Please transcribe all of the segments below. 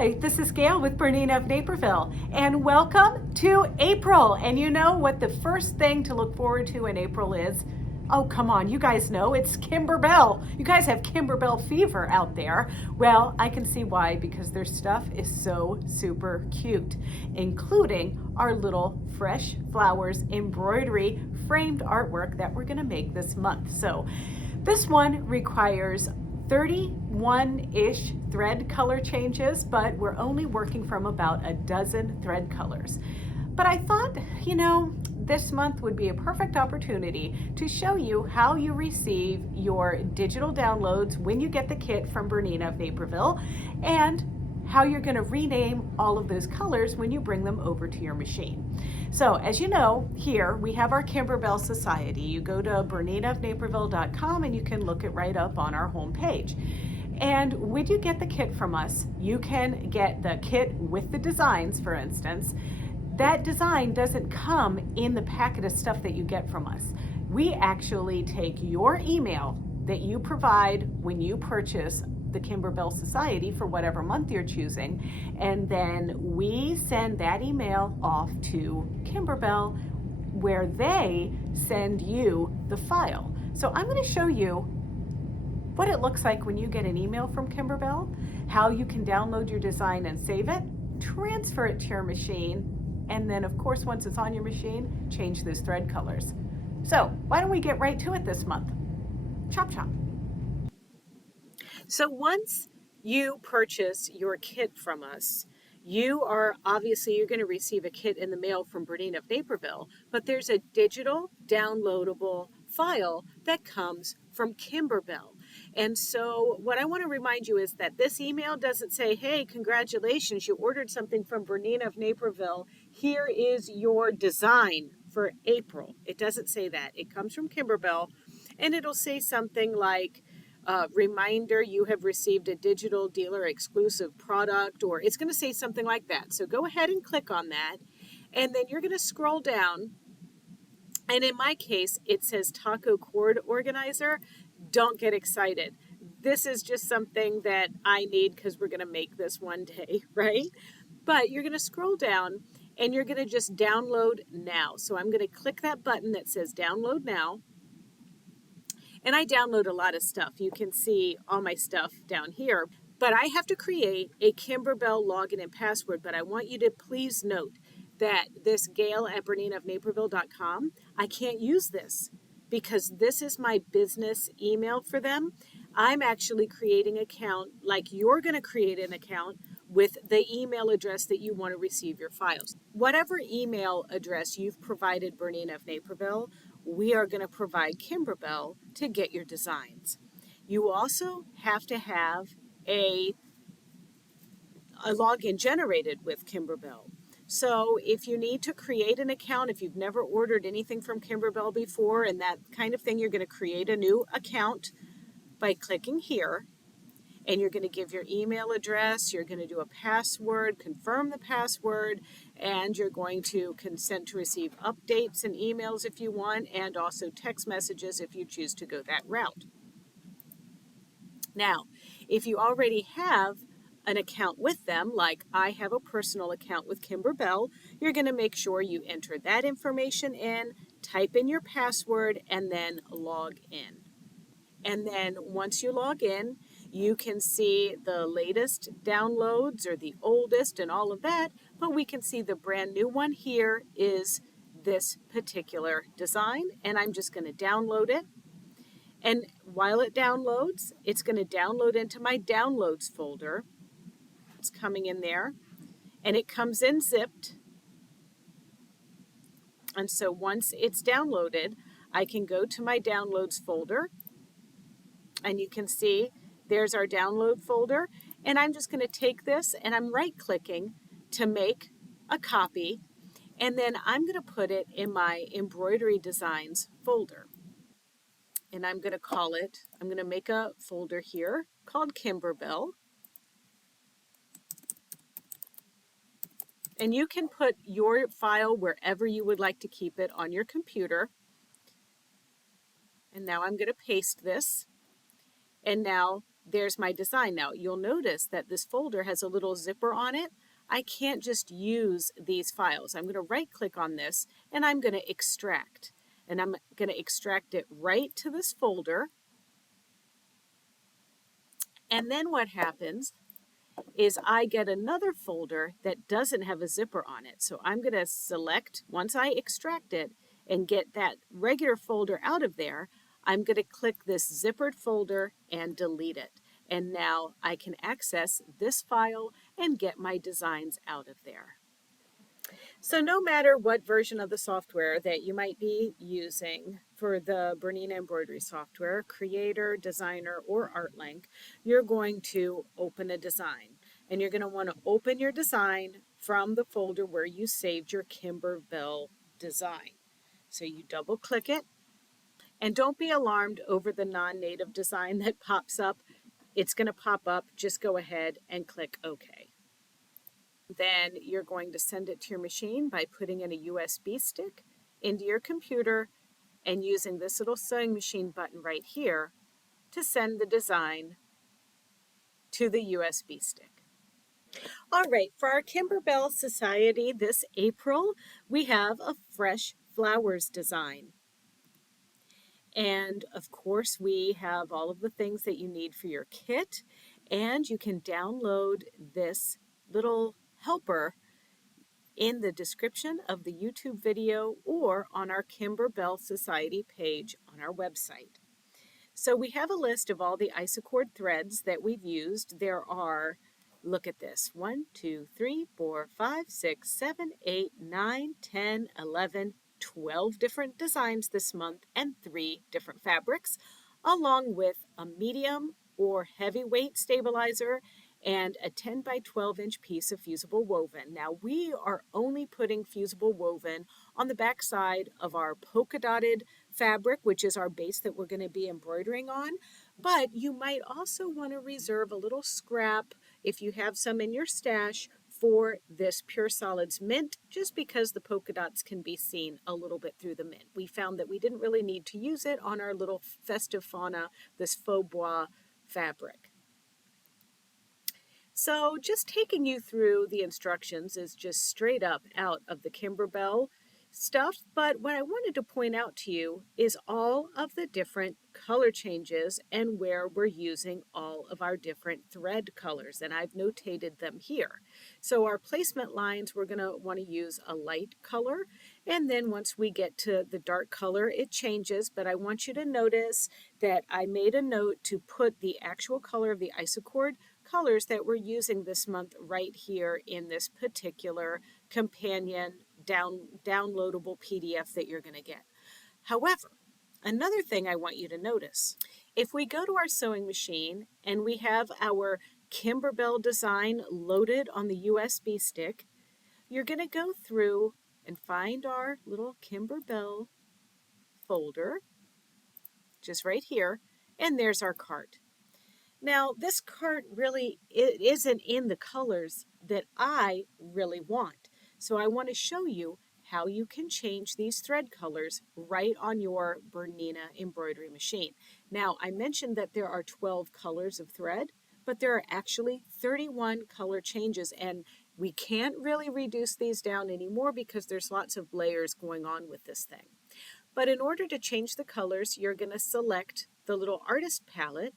Hi, this is Gail with BERNINA of Naperville, and welcome to April. And you know what the first thing to look forward to in April is? Oh, come on, you guys know, it's Kimberbell. You guys have Kimberbell fever out there. Well, I can see why, because their stuff is so super cute, including our little fresh flowers embroidery framed artwork that we're gonna make this month. So this one requires 31-ish thread color changes, but we're only working from about a dozen thread colors. But I thought, this month would be a perfect opportunity to show you how you receive your digital downloads when you get the kit from BERNINA of Naperville, and how you're going to rename all of those colors when you bring them over to your machine. So as you know, here we have our Kimberbell Society. You go to BERNINAofNaperville.com and you can look it right up on our home page. And when you get the kit from us, you can get the kit with the designs, for instance. That design doesn't come in the packet of stuff that you get from us. We actually take your email that you provide when you purchase the Kimberbell Society for whatever month you're choosing, and then we send that email off to Kimberbell, where they send you the file. So I'm going to show you what it looks like when you get an email from Kimberbell, how you can download your design and save it, transfer it to your machine, and then of course once it's on your machine, change those thread colors. So why don't we get right to it this month? Chop chop. So once you purchase your kit from us, you're going to receive a kit in the mail from BERNINA of Naperville, but there's a digital downloadable file that comes from Kimberbell. And so what I want to remind you is that this email doesn't say, hey, congratulations, you ordered something from BERNINA of Naperville. Here is your design for April. It doesn't say that. It comes from Kimberbell, and it'll say something like, reminder, you have received a digital dealer exclusive product, or it's going to say something like that. So go ahead and click on that, and then you're going to scroll down, and in my case it says Taco Cord Organizer. Don't get excited. This is just something that I need because we're going to make this one day, right? But you're going to scroll down and you're going to just download now. So I'm going to click that button that says download now. And I download a lot of stuff. You can see all my stuff down here. But I have to create a Kimberbell login and password. But I want you to please note that this Gail at BERNINAofNaperville.com, I can't use this because this is my business email for them. I'm actually creating an account like you're going to create an account with the email address that you want to receive your files. Whatever email address you've provided BERNINA of Naperville, we are going to provide Kimberbell to get your designs. You also have to have a login generated with Kimberbell. So if you need to create an account, if you've never ordered anything from Kimberbell before and that kind of thing, you're going to create a new account by clicking here. And you're going to give your email address, you're going to do a password, confirm the password, and you're going to consent to receive updates and emails if you want, and also text messages if you choose to go that route. Now, if you already have an account with them, like I have a personal account with Kimberbell, you're going to make sure you enter that information in, type in your password, and then log in. And then once you log in, you can see the latest downloads or the oldest and all of that, but we can see the brand new one here is this particular design, and I'm just going to download it. And while it downloads, it's going to download into my downloads folder. It's coming in there, and it comes in zipped. And so once it's downloaded, I can go to my downloads folder, and you can see there's our download folder. And I'm just going to take this and I'm right-clicking to make a copy. And then I'm going to put it in my embroidery designs folder. And I'm going to make a folder here called Kimberbell. And you can put your file wherever you would like to keep it on your computer. And now I'm going to paste this. And now there's my design. Now you'll notice that this folder has a little zipper on it. I can't just use these files. I'm going to right click on this and I'm going to extract. And I'm going to extract it right to this folder. And then what happens is I get another folder that doesn't have a zipper on it. So I'm going to select, once I extract it and get that regular folder out of there, I'm going to click this zippered folder and delete it. And now I can access this file and get my designs out of there. So no matter what version of the software that you might be using for the BERNINA embroidery software, Creator, Designer, or ArtLink, you're going to open a design. And you're going to want to open your design from the folder where you saved your Kimberbell design. So you double click it. And don't be alarmed over the non-native design that pops up. It's going to pop up. Just go ahead and click OK. Then you're going to send it to your machine by putting in a USB stick into your computer and using this little sewing machine button right here to send the design to the USB stick. All right, for our Kimberbell Society this April, we have a fresh flowers design. And of course, we have all of the things that you need for your kit, and you can download this little helper in the description of the YouTube video or on our Kimberbell Society page on our website. So we have a list of all the Isacord threads that we've used. There are, look at this, 1, 2, 3, 4, 5, 6, 7, 8, 9, 10, 11, 12 different designs this month and 3 different fabrics, along with a medium or heavyweight stabilizer and a 10 by 12 inch piece of fusible woven. Now we are only putting fusible woven on the back side of our polka dotted fabric, which is our base that we're going to be embroidering on, but you might also want to reserve a little scrap if you have some in your stash for this Pure Solids mint, just because the polka dots can be seen a little bit through the mint. We found that we didn't really need to use it on our little festive fauna, this faux bois fabric. So just taking you through the instructions is just straight up out of the Kimberbell stuff, but what I wanted to point out to you is all of the different color changes and where we're using all of our different thread colors, and I've notated them here. So our placement lines, we're going to want to use a light color, and then once we get to the dark color, it changes, but I want you to notice that I made a note to put the actual color of the Isacord colors that we're using this month right here in this particular companion downloadable PDF that you're going to get. However, another thing I want you to notice, if we go to our sewing machine and we have our Kimberbell design loaded on the USB stick, you're going to go through and find our little Kimberbell folder, just right here, and there's our cart. Now, this cart really isn't in the colors that I really want. So I want to show you how you can change these thread colors right on your BERNINA embroidery machine. Now, I mentioned that there are 12 colors of thread, but there are actually 31 color changes, and we can't really reduce these down anymore because there's lots of layers going on with this thing. But in order to change the colors, you're going to select the little artist palette.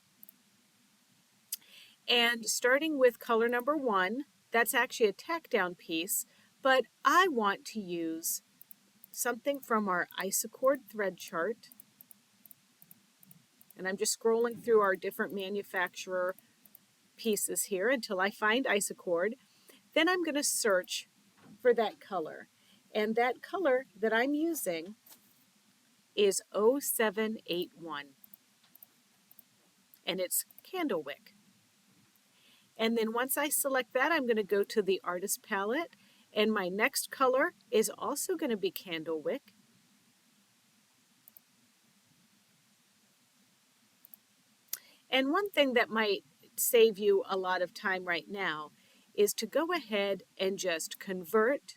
And starting with color number 1, that's actually a tack down piece, but I want to use something from our Isacord thread chart. And I'm just scrolling through our different manufacturer pieces here until I find Isacord. Then I'm going to search for that color. And that color that I'm using is 0781. And it's Candlewick. And then once I select that, I'm going to go to the artist palette, and my next color is also going to be Candlewick. And one thing that might save you a lot of time right now is to go ahead and just convert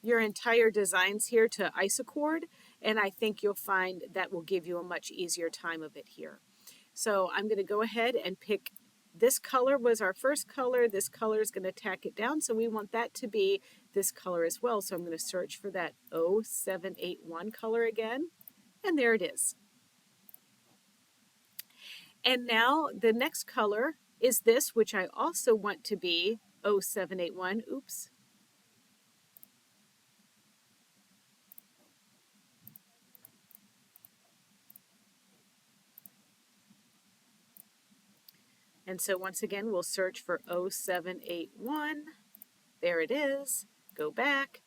your entire designs here to Isacord, And I think you'll find that will give you a much easier time of it here. So I'm going to go ahead and pick this color was our first color. This color is going to tack it down. So we want that to be this color as well. So I'm going to search for that 0781 color again. And there it is. And now the next color is this, which I also want to be 0781. Oops. And so once again, we'll search for 0781. There it is. Go back.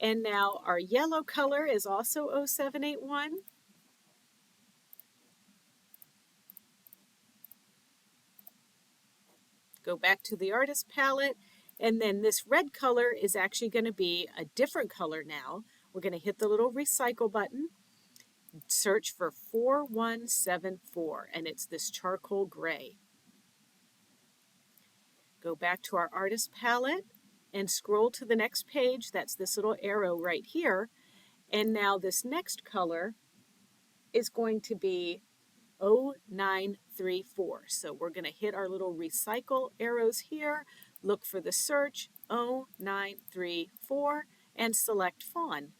And now our yellow color is also 0781. Go back to the artist palette. And then this red color is actually going to be a different color now. We're going to hit the little recycle button, search for 4174, and it's this charcoal gray. Go back to our artist palette and scroll to the next page. That's this little arrow right here. And now this next color is going to be 0934. So we're going to hit our little recycle arrows here, look for the search 0934 and select fawn.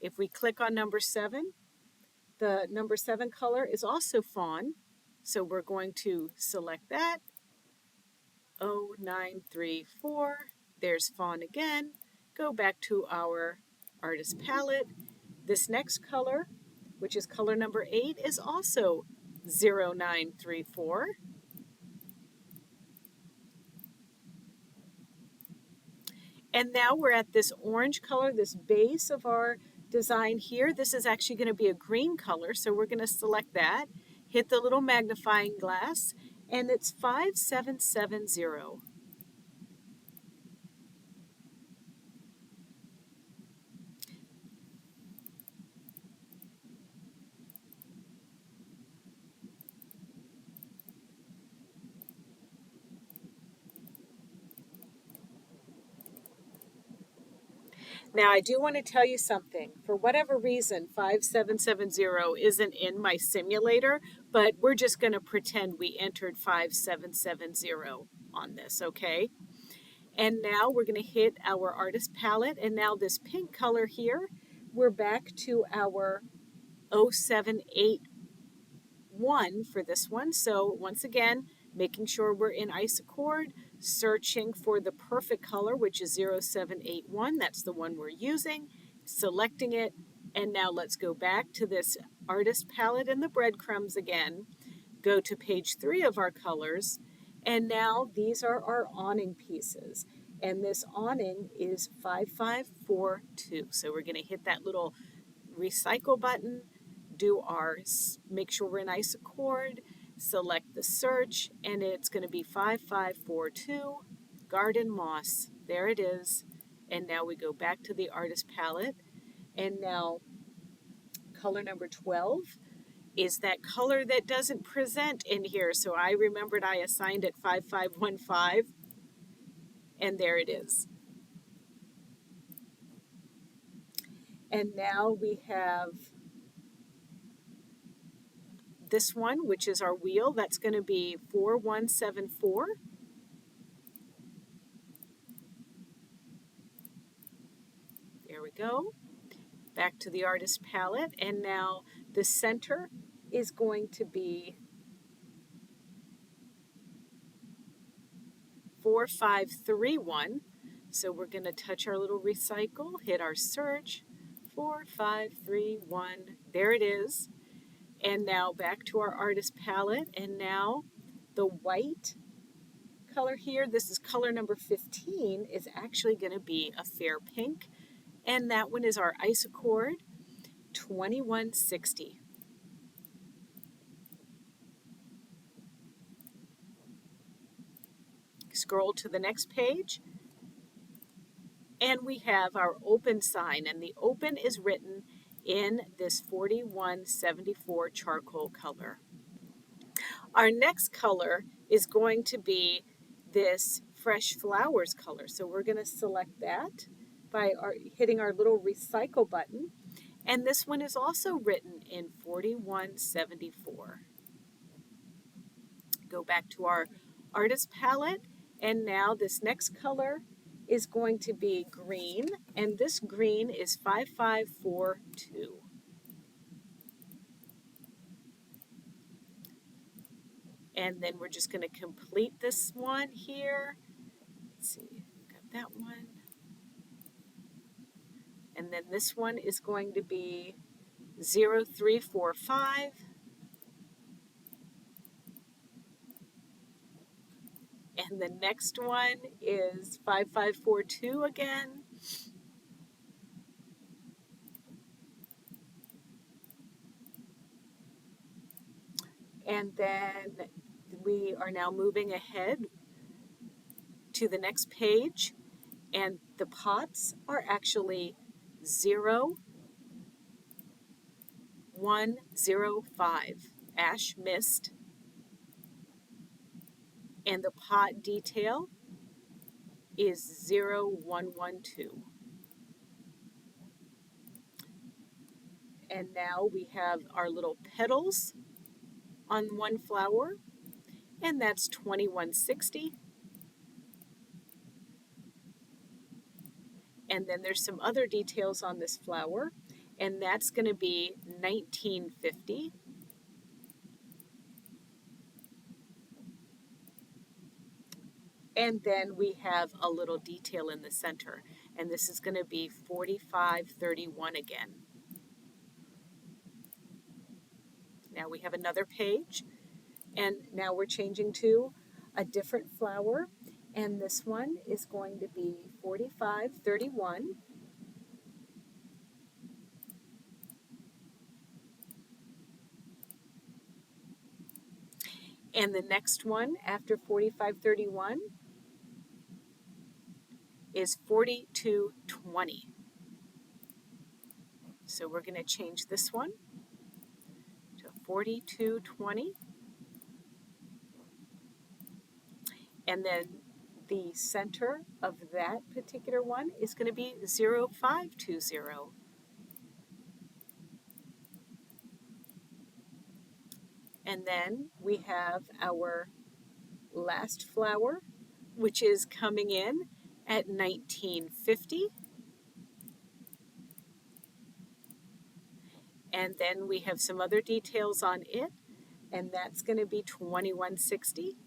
If we click on number 7, the number 7 color is also fawn. So we're going to select that 0934. There's fawn again. Go back to our artist palette. This next color, which is color number 8, is also 0934. And now we're at this orange color, this base of our design here. This is actually going to be a green color, so we're going to select that, hit the little magnifying glass, and it's 5770. Now, I do want to tell you something. For whatever reason, 5770 isn't in my simulator, but we're just going to pretend we entered 5770 on this, okay? And now we're going to hit our artist palette, and now this pink color here, we're back to our 0781 for this one. So once again, making sure we're in isochord, searching for the perfect color, which is 0781. That's the one we're using, selecting it, and now let's go back to this artist palette and the breadcrumbs again. Go to page 3 of our colors, and now these are our awning pieces. And this awning is 5542. So we're going to hit that little recycle button, do make sure we're in isochord, select the search, and it's going to be 5542 garden moss. There it is. And now we go back to the artist palette, and now color number 12 is that color that doesn't present in here. So I remembered I assigned it 5515, and there it is. And now we have this one, which is our wheel. That's going to be 4174. There we go. Back to the artist palette, and now the center is going to be 4531. So we're going to touch our little recycle, hit our search, 4531. There it is. And now back to our artist palette, and now the white color here, this is color number 15, is actually going to be a fair pink, and that one is our isochord 2160. Scroll to the next page, and we have our open sign, and the open is written in this 4174 charcoal color. Our next color is going to be this fresh flowers color, so we're going to select that, by hitting our little recycle button. And this one is also written in 4174. Go back to our artist palette, and now this next color is going to be green, and this green is 5542. And then we're just going to complete this one here. Let's see, got that one. And then this one is going to be 0345. And the next one is 5542 again. And then we are now moving ahead to the next page, and the pots are actually 0105 ash mist, and the pot detail is 0112. And now we have our little petals on one flower, and that's 2160. And then there's some other details on this flower, and that's going to be 1950. And then we have a little detail in the center, and this is going to be 4531 again. Now we have another page, and now we're changing to a different flower, and this one is going to be 4531. And the next one after 4531 is 4220. So we're going to change this one to 4220. And then the center of that particular one is going to be 0520. And then we have our last flower, which is coming in at 1950. And then we have some other details on it, and that's going to be 2160.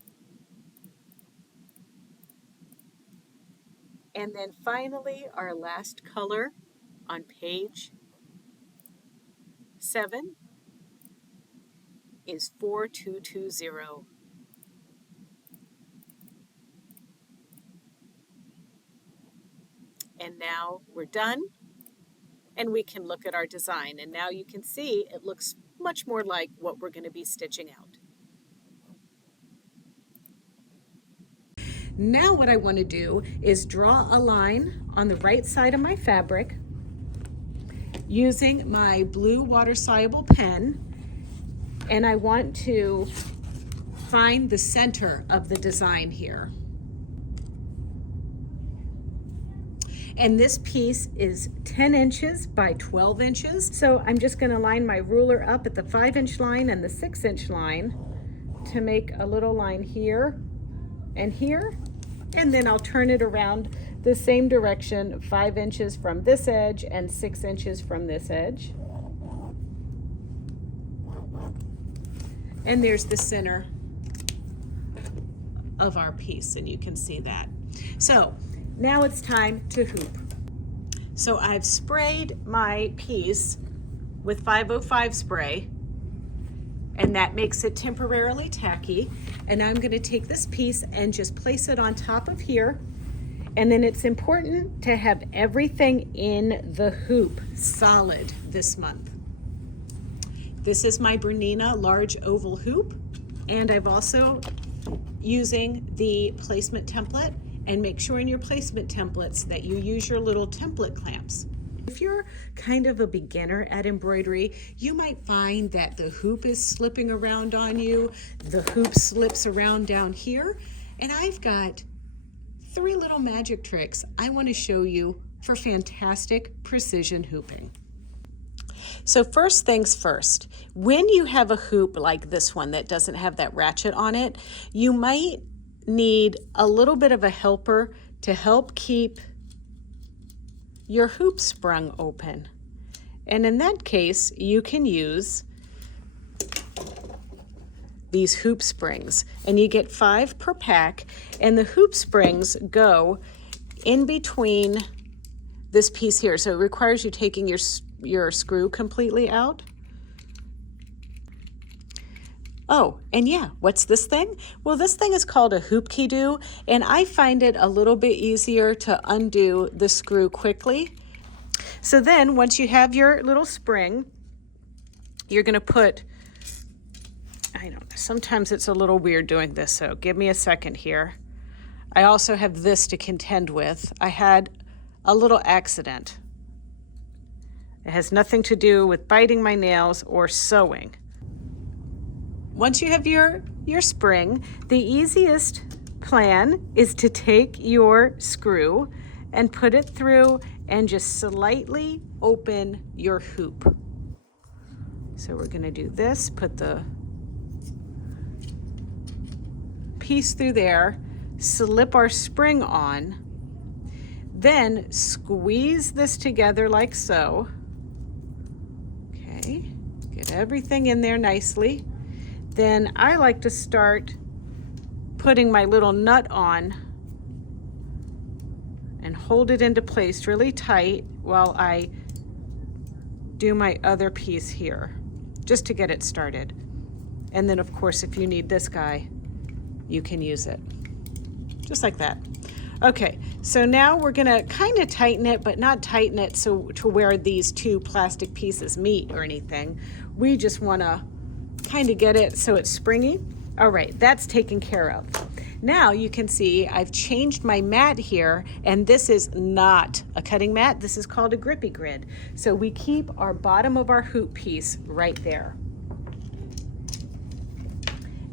And then finally, our last color on page 7 is 4220. And now we're done, and we can look at our design. And now you can see it looks much more like what we're going to be stitching out. Now what I want to do is draw a line on the right side of my fabric using my blue water-soluble pen, and I want to find the center of the design here. And this piece is 10 inches by 12 inches. So I'm just going to line my ruler up at the 5-inch line and the 6-inch line to make a little line here and here. And then I'll turn it around the same direction, 5 inches from this edge and 6 inches from this edge. And there's the center of our piece, and you can see that. So now it's time to hoop. So I've sprayed my piece with 505 spray, and that makes it temporarily tacky. And I'm going to take this piece and just place it on top of here. And then it's important to have everything in the hoop solid this month. This is my BERNINA large oval hoop, and I've also using the placement template. And make sure in your placement templates that you use your little template clamps. If you're kind of a beginner at embroidery, you might find that the hoop is slipping around on you, the hoop slips around down here, and I've got 3 little magic tricks I want to show you for fantastic precision hooping. So first things first, when you have a hoop like this one that doesn't have that ratchet on it, you might need a little bit of a helper to help keep your hoop sprung open. And in that case, you can use these hoop springs, and you get 5 per pack, and the hoop springs go in between this piece here. So it requires you taking your screw completely out. Oh, and yeah, what's this thing? Well, this thing is called a hoop key-do, and I find it a little bit easier to undo the screw quickly. So then once you have your little spring, you're gonna put, I don't know, sometimes it's a little weird doing this, so give me a second here. I also have this to contend with. I had a little accident. It has nothing to do with biting my nails or sewing. Once you have your spring, the easiest plan is to take your screw and put it through and just slightly open your hoop. So we're gonna do this, put the piece through there, slip our spring on, then squeeze this together like so. Okay, get everything in there nicely. Then I like to start putting my little nut on and hold it into place really tight while I do my other piece here, just to get it started. And then of course, if you need this guy, you can use it, just like that. Okay, so now we're gonna kind of tighten it, but not tighten it so to where these 2 plastic pieces meet or anything. We just wanna kind of get it so it's springy. All right, that's taken care of. Now you can see I've changed my mat here, and this is not a cutting mat. This is called a grippy grid. So we keep our bottom of our hoop piece right there.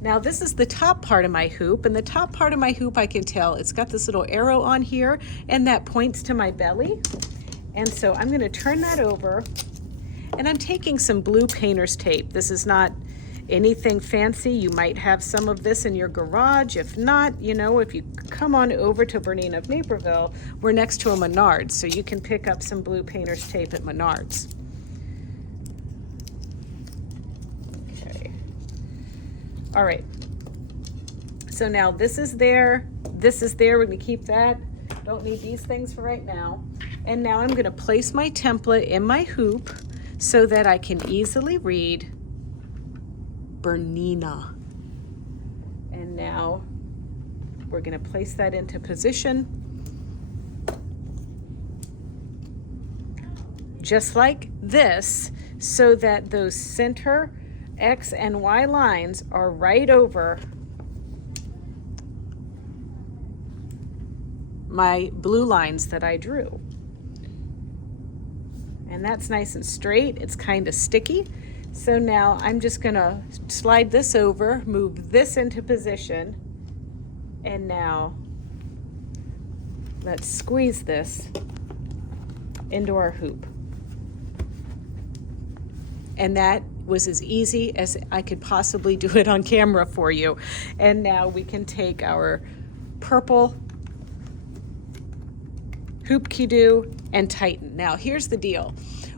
Now this is the top part of my hoop, and the top part of my hoop, I can tell it's got this little arrow on here, and that points to my belly. And so I'm gonna turn that over, and I'm taking some blue painter's tape. This is not anything fancy. You might have some of this in your garage. If not, you know, if you come on over to BERNINA of Naperville, we're next to a Menards, so you can pick up some blue painter's tape at Menards. Okay. All right. So now this is there. We're gonna keep that. Don't need these things for right now. And now I'm gonna place my template in my hoop so that I can easily read BERNINA. And now we're going to place that into position, just like this, so that those center X and Y lines are right over my blue lines that I drew. And that's nice and straight. It's kind of sticky. So now I'm just gonna slide this over, move this into position, and now let's squeeze this into our hoop. And that was as easy as I could possibly do it on camera for you. And now we can take our purple hoop key-do and tighten. Now here's the deal.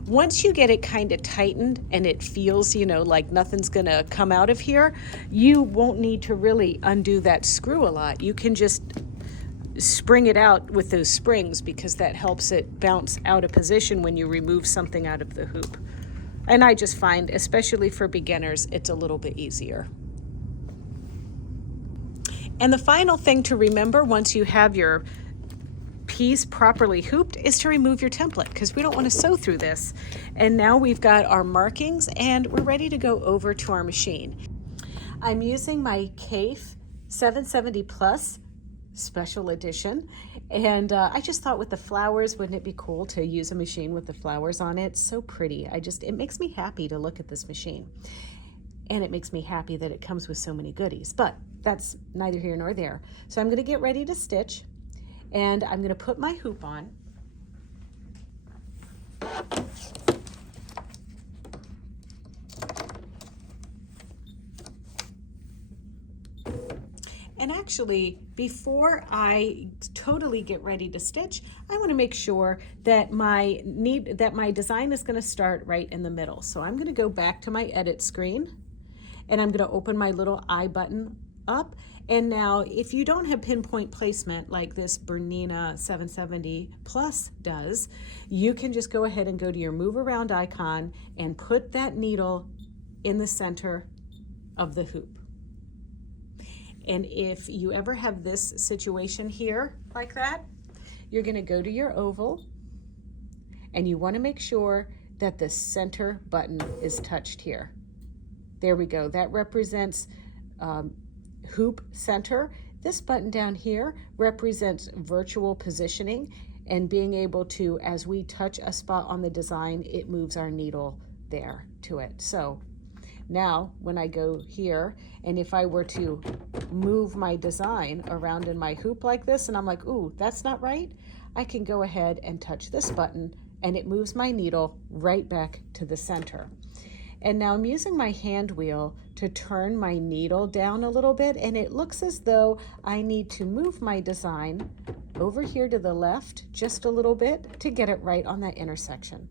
Once you get it kind of tightened and it feels, you know, like nothing's gonna come out of here, you won't need to really undo that screw a lot. You can just spring it out with those springs, because that helps it bounce out of position when you remove something out of the hoop. And I just find, especially for beginners, it's a little bit easier. And the final thing to remember once you have your piece properly hooped is to remove your template, because we don't want to sew through this. And now we've got our markings and we're ready to go over to our machine. I'm using my Kaffe 770 Plus special edition, and I just thought with the flowers, wouldn't it be cool to use a machine with the flowers on it? So pretty. It makes me happy to look at this machine, and it makes me happy that it comes with so many goodies, but that's neither here nor there. So I'm going to get ready to stitch, and I'm going to put my hoop on, And actually, before I totally get ready to stitch, I want to make sure that my design is going to start right in the middle. So I'm going to go back to my edit screen, and I'm going to open my little I button up. And now, if you don't have pinpoint placement like this BERNINA 770 Plus does, you can just go ahead and go to your move around icon and put that needle in the center of the hoop. And if you ever have this situation here like that, you're going to go to your oval, and you want to make sure that the center button is touched here. There we go. That represents hoop center. This button down here represents virtual positioning and being able to, as we touch a spot on the design, it moves our needle there to it. So now when I go here, and if I were to move my design around in my hoop like this, and I'm like, ooh, that's not right, I can go ahead and touch this button, and it moves my needle right back to the center. And now I'm using my hand wheel to turn my needle down a little bit, and it looks as though I need to move my design over here to the left just a little bit to get it right on that intersection.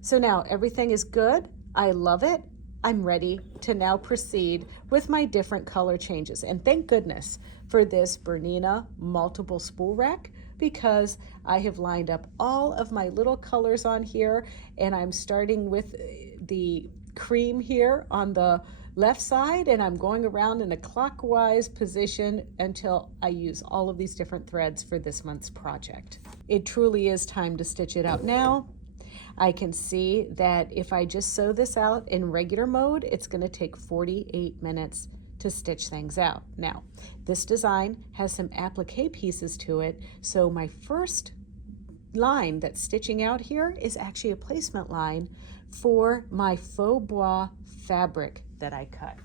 So now everything is good. I love it. I'm ready to now proceed with my different color changes. And thank goodness for this BERNINA multiple spool rack, because I have lined up all of my little colors on here, and I'm starting with the cream here on the left side, and I'm going around in a clockwise position until I use all of these different threads for this month's project. It truly is time to stitch it out now. I can see that if I just sew this out in regular mode, it's going to take 48 minutes to stitch things out. Now, this design has some applique pieces to it, so my first line that's stitching out here is actually a placement line for my faux bois fabric that I cut.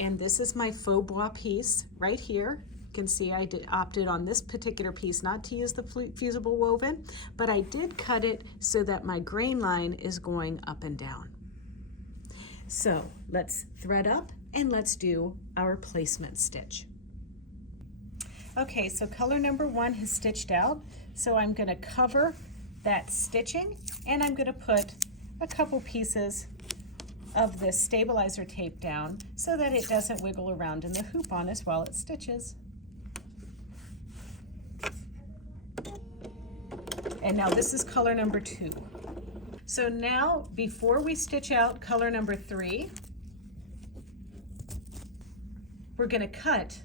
And this is my faux bois piece right here. You can see I opted on this particular piece not to use the fusible woven, but I did cut it so that my grain line is going up and down. So let's thread up and let's do our placement stitch. Okay, so color number 1 has stitched out, so I'm going to cover that stitching, and I'm going to put a couple pieces of this stabilizer tape down so that it doesn't wiggle around in the hoop on us while it stitches. And now this is color number 2. So now, before we stitch out color number 3, we're going to cut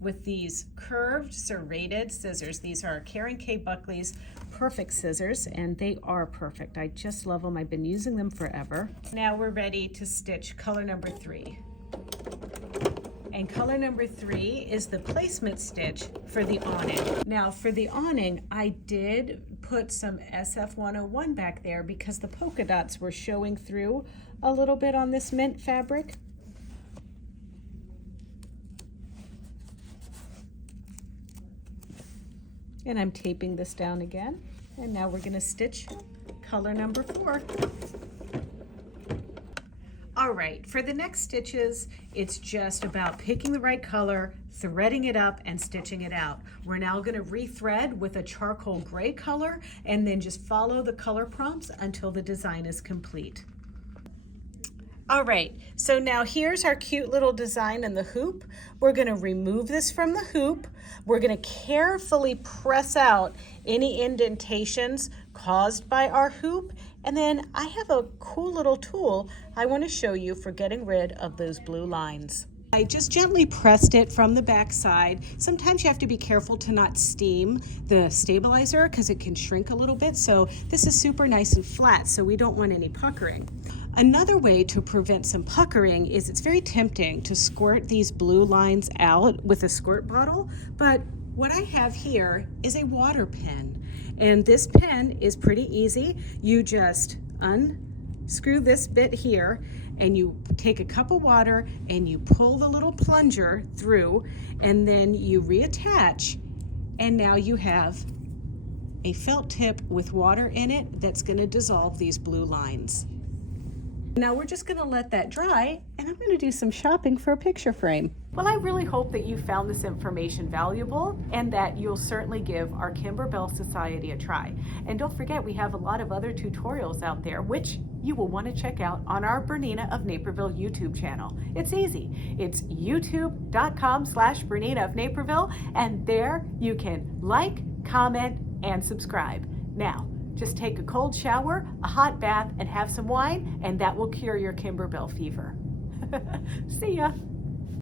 with these curved serrated scissors. These are Karen K. Buckley's Perfect scissors, and they are perfect. I just love them. I've been using them forever. Now we're ready to stitch color number 3. And color number 3 is the placement stitch for the awning. Now for the awning, I did put some SF101 back there because the polka dots were showing through a little bit on this mint fabric. And I'm taping this down again. And now we're going to stitch color number 4. All right, for the next stitches, it's just about picking the right color, threading it up, and stitching it out. We're now going to rethread with a charcoal gray color, and then just follow the color prompts until the design is complete. All right, so now here's our cute little design in the hoop. We're going to remove this from the hoop. We're going to carefully press out any indentations caused by our hoop. And then I have a cool little tool I want to show you for getting rid of those blue lines. I just gently pressed it from the back side. Sometimes you have to be careful to not steam the stabilizer because it can shrink a little bit. So this is super nice and flat, so we don't want any puckering. Another way to prevent some puckering is it's very tempting to squirt these blue lines out with a squirt bottle, but what I have here is a water pen, and this pen is pretty easy. You just unscrew this bit here, and you take a cup of water and you pull the little plunger through, and then you reattach, and now you have a felt tip with water in it that's going to dissolve these blue lines. Now we're just gonna let that dry, and I'm gonna do some shopping for a picture frame. Well, I really hope that you found this information valuable and that you'll certainly give our Kimberbell Society a try. And don't forget, we have a lot of other tutorials out there, which you will want to check out on our Bernina of Naperville YouTube channel. It's easy. It's youtube.com/Bernina of Naperville, and there you can like, comment, and subscribe. Now, just take a cold shower, a hot bath, and have some wine, and that will cure your Kimberbell fever. See ya.